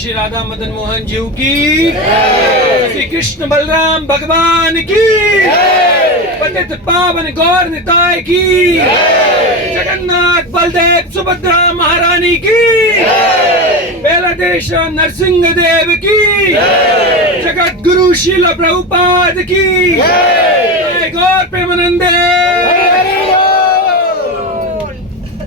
श्री राधा मदन मोहन जीव की, श्री कृष्ण बलराम भगवान की, पंडित पावन गौर निताय की, जगन्नाथ बलदेव सुभद्रा महारानी की, बेलादेश नरसिंह देव की, जगत गुरु शील प्रभुपाद की, गौर प्रेमानंदे।